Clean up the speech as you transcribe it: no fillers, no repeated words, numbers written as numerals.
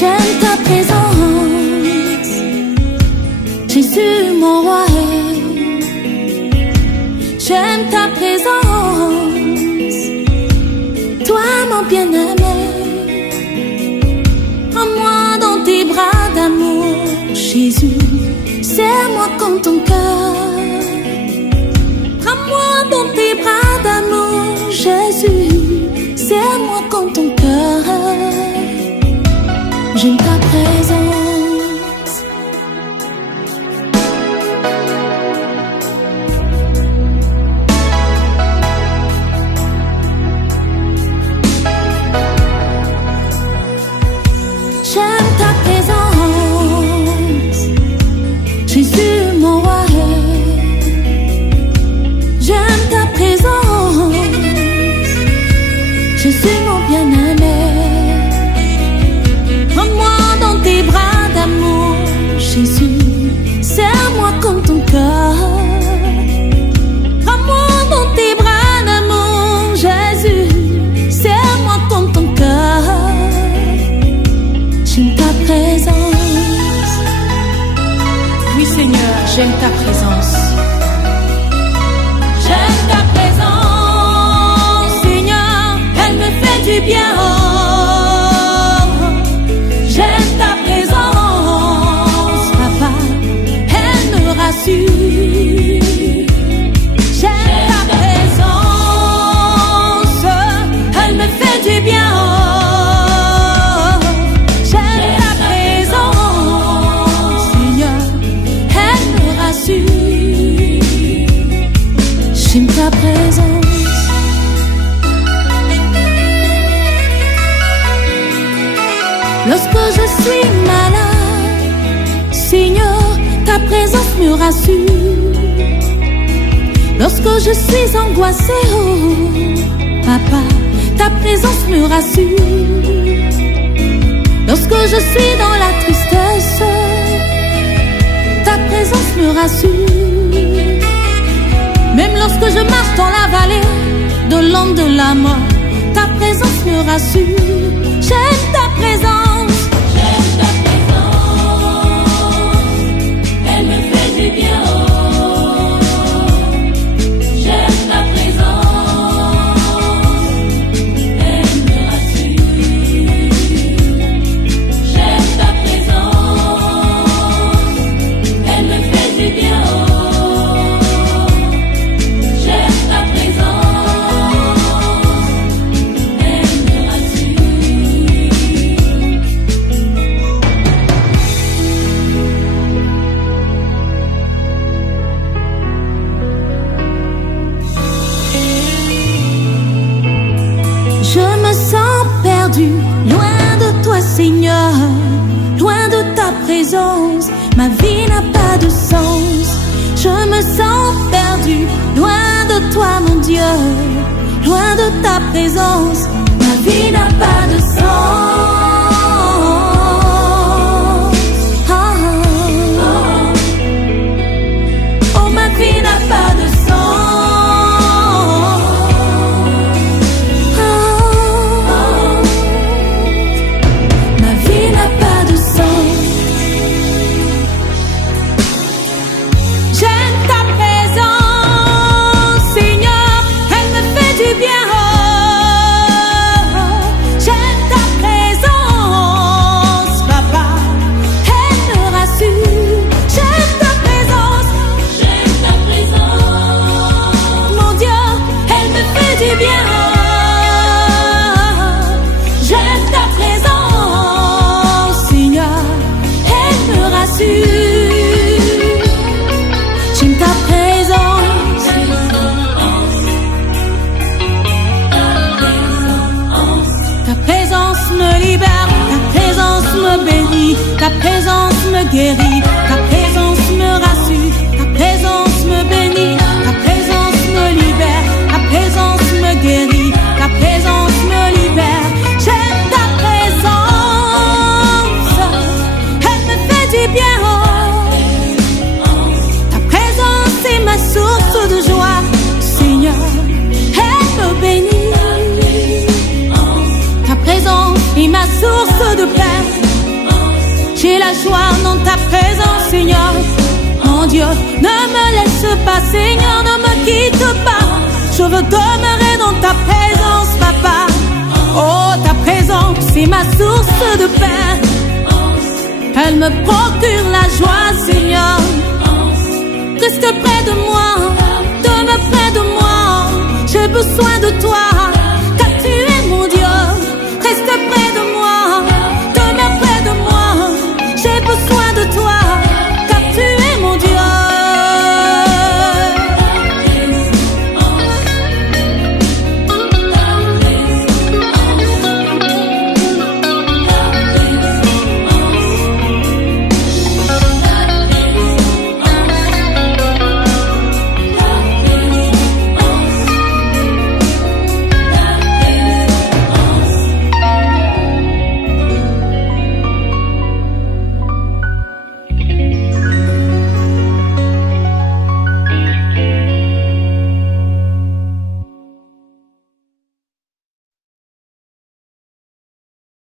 J'aime ta présence, Jésus mon roi. J'aime ta présence, toi mon bien-aimé. Prends-moi dans tes bras d'amour, Jésus. Serre-moi comme ton cœur. Prends-moi dans tes bras d'amour, Jésus. Serre-moi comme ton cœur. J'aime ta présence. J'aime ta présence, Jésus mon roi. J'aime ta présence, Jésus mon bien-aimé. Prends-moi dans tes bras d'amour, Jésus. Serre-moi comme ton cœur. Prends-moi dans tes bras d'amour, Jésus. Serre-moi comme ton cœur. J'aime ta présence. Oui Seigneur, j'aime ta présence. J'aime ta présence, Seigneur. Elle me fait du bien. J'aime ta présence, elle me fait du bien. J'aime ta présence, Seigneur, elle me rassure. J'aime ta présence. Lorsque je suis malade, Seigneur, ta présence me rassure. Lorsque je suis angoissée, oh, Papa, ta présence me rassure. Lorsque je suis dans la tristesse, ta présence me rassure. Même lorsque je marche dans la vallée de l'ombre de la mort, ta présence me rassure. J'aime ta présence. Je me sens perdu, loin de toi Seigneur, loin de ta présence, ma vie n'a pas de sens. Je me sens perdu, loin de toi mon Dieu, loin de ta présence, ma vie n'a pas de sens. Oh, ma vie n'a pas de sens. Ta présence me guérit, ta présence me rassure, ta présence me bénit, ta présence me libère, ta présence me guérit, ta et ma source de paix. J'ai la joie dans ta présence, Seigneur. Mon Dieu, ne me laisse pas, Seigneur, ne me quitte pas. Je veux demeurer dans ta présence, Papa. Oh, ta présence, c'est ma source de paix. Elle me procure la joie, Seigneur. Reste près de moi, demeure près de moi. J'ai besoin de toi.